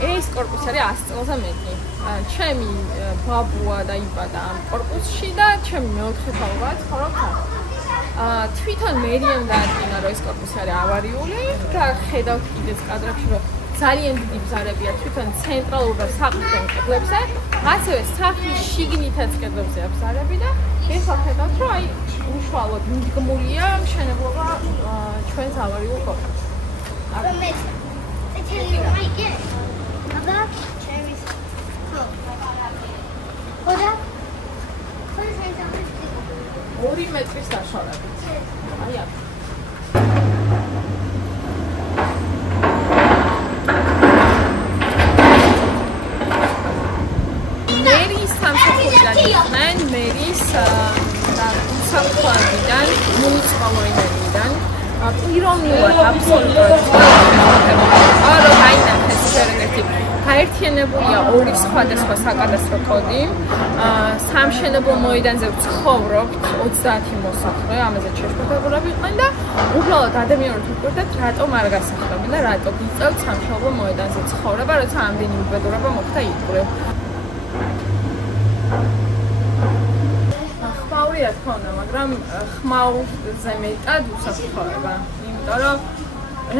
ეს კორპუსი არის 100 წელზე მეტი. ჩემი ბაბუა დაიბადა ამ კორპუსში და ჩემი მეოთხე ბაბუა ცხოვრობს აქ. თვითონ მერიამ დაადგინა, რომ ეს კორპუსი არის ავარიული და ხედავთ კიდეც კადრებში, რომ ძალიან დიდი ბზარებია თვითონ ცენტრალურ და საყრდენ კედლებზე, ასევე სახლის შიგნითაც კედლებზე აქვს ბზარები და ეხლა ხედავთ, რომ აი უშუალოდ მიდგმულია მშენებლობა ჩვენს ავარიულ კორპუსს. ორი მეტრის დაშორებით. აი აქ. მერის სამსახურიდან იყვნენ, მერის სამსახურიდან, მუნიციპალურიდან, პიროვნულად აბსოლუტურად არა გაინახეს შერეგეთი. გაერთიანებულია ორი სხვადასხვა საკადასტრო კოდი. სამშენებლო მოედანზე ვცხოვრობთ 30 მოსახლე, ამაზე შეშფოთებულები იყვნენ და უბრალოდ ადამიანურად ვუკვირდეთ, რატომ არ გასახლებენ და რატომ იწევთ სამშენებლო მოედანზე ცხოვრება, როცა ამდენი უბედურება მოხდა იგივე. ხმაური რა თქმა უნდა, მაგრამ ხმაურზე მეტად უსაფრთხოება, იმიტომ რომ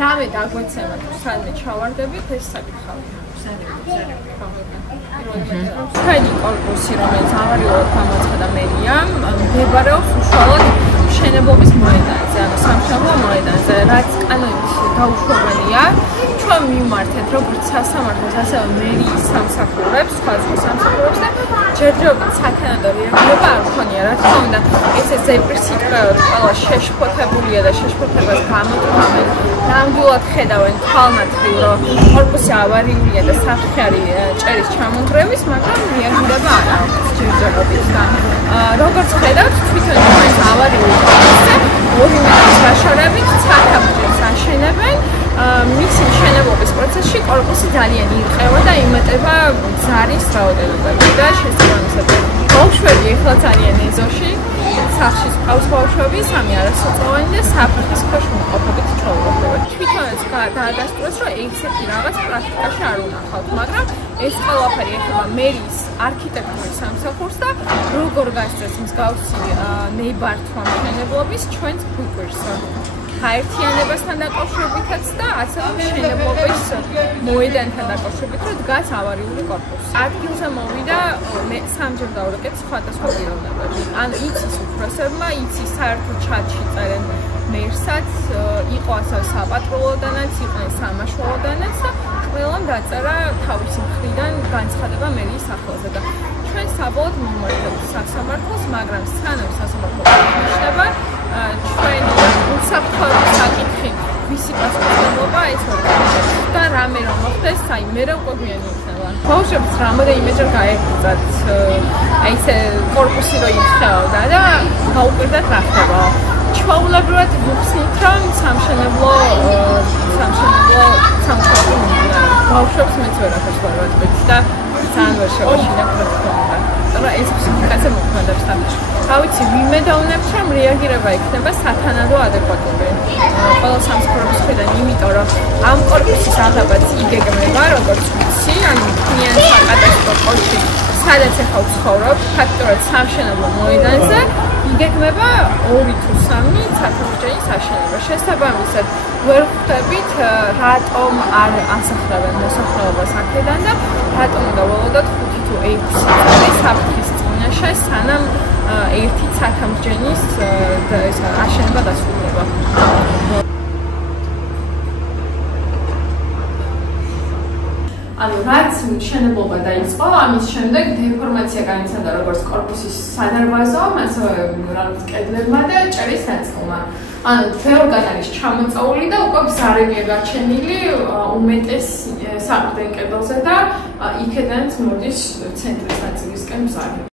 რამე დაგვეცემა თუ სადმე ჩავარდებით, ეს საკითხავია. ჩვენი კორპუსი, რომელიც ავარიულად გამოაცხადა მერიამ, მდებარეობს უშუალოდ მშენებლობის მოედანზე, ანუ სამშენებლო მოედანზე, რაც კანონით დაუშვებელია. ჩვენ მივმართეთ როგორც სასამართლოს, ასევე მერიის სამსახურებს, სხვადასხვა სამსახურებს და ჯერჯერობით საქანადო რეაგირება არ მქონია. რა თქმა უნდა, ესე ზეპრის სიტყვებით ყველა შეშფოთებულია და შეშფოთებას გამოთქვამენ. ნამდვილად ხედავენ თვალნათლივ, რომ კორპუსი ავარიულია და საფრთხე არის ჭერის ჩამონგრევის, მაგრამ რეაგირება არ აქვს ჯერჯერობით და როგორც ხედავთ, თვითონ ჩვენს ავარიულ კორპუსზე 2 მეტრის დაშორებით ცათამბჯენს აშენებენ. მისი მშენებლობის პროცესში კორპუსი ძალიან ირყევა და იმატება ბზარის რაოდენობები და შესაბამისად ბავშვები ეხლა ძალიან ეზოში, სახლში ყავს ბავშვები, 3 არასოწლოვანი და საფრთხის ქვეშ მყოფობით ცხოვრობენ. თვითონაც დაადასტურეს, რომ ესეთი რაღაც პრაქტიკაში არ უნახავთ, მაგრამ ეს ყველაფერი ეხება მერის არქიტექტურის სამსახურს და როგორ გასწრეს მსგავსი ნებართვა მშენებლობის ჩვენს ფუკვირს. გაერთიანებასთან დაკავშირებითაც და ასევე მშენებლობის მოედანთან დაკავშირებით, რომ დგას ავარიული კორპუსი. ადგილზე მოვიდა სამჯერ დავრეკეთ სხვადასხვა პიროვნებები. ან იცის უფროსებმა, იცის საერთო ჩატში წერენ მერსაც, იყო ასევე საპატრულოდანაც, იყვნენ სამაშველოდანაც და ყველამ დაწერა თავისი მხრიდან განცხადება მერიის სახელზე და ჩვენ საბოლოოდ მივმართებთ სასამართლოს, მაგრამ სანამ სასამართლო აღინიშნება, ჩვენ უსაფრთხოების საკითხი ვისი პასუხისმგებლობა ეცოდა და რამე რომ მოხდეს, აი მერე უკვე გვიანი იქნება. ბავშვებს რამდენიმეჯერ გაეღვიძათ აი ესე კორპუსი რო იხეავდა და გაუკვირდათ რა ხდება. ჩვეულებრივად ვუხსნით, რომ სამშენებლო ბავშვებს მეც ვერაფერს ვერ ვატყვით და ძალიან ვერ შევაშინებ რა თქმა უნდა. მაგრამ ეს ფსიქიკაზე მოქმედებს თამაში. რა ვიცი, ვინმე დაუნებთ, რომ რეაგირება იქნება სათანადო ადეკვატური. ყველა სამსახურების მხრიდან, იმიტომ რომ ამ კორპუსის აღებაც იგეგმება, როგორც ვიცი, ანუ თქვენ საკადასტრო კოშკი, სადაც ახლა ვცხოვრობ, ფაქტობრივად სამშენებლო მოედანზე, იგეგმება 2 თუ 3 ცათამბჯენის აშენება. შესაბამისად, ვერ ხვდებით, რატომ არ ასახლებენ მოსახლეობას აქედან და რატომ დავალოდოთ 5 თუ 6 წელი საფრთხის წინაშე, სანამ ერთი ცათამბჯენის აშენება დასრულდება. ანუ რაც მშენებლობა დაიწყო, ამის შემდეგ დეფორმაცია განიცადა როგორც კორპუსის სადარბაზომ, ასევე რაღაც კედლებმა და ჭერის ნაწილმა. ანუ ბევრგან არის ჩამოწეული და უკვე ბზარებია გაჩენილი უმეტეს საყრდენ კედელზე და იქედანაც მოდის ცენტრის ნაწილისკენ ბზარი.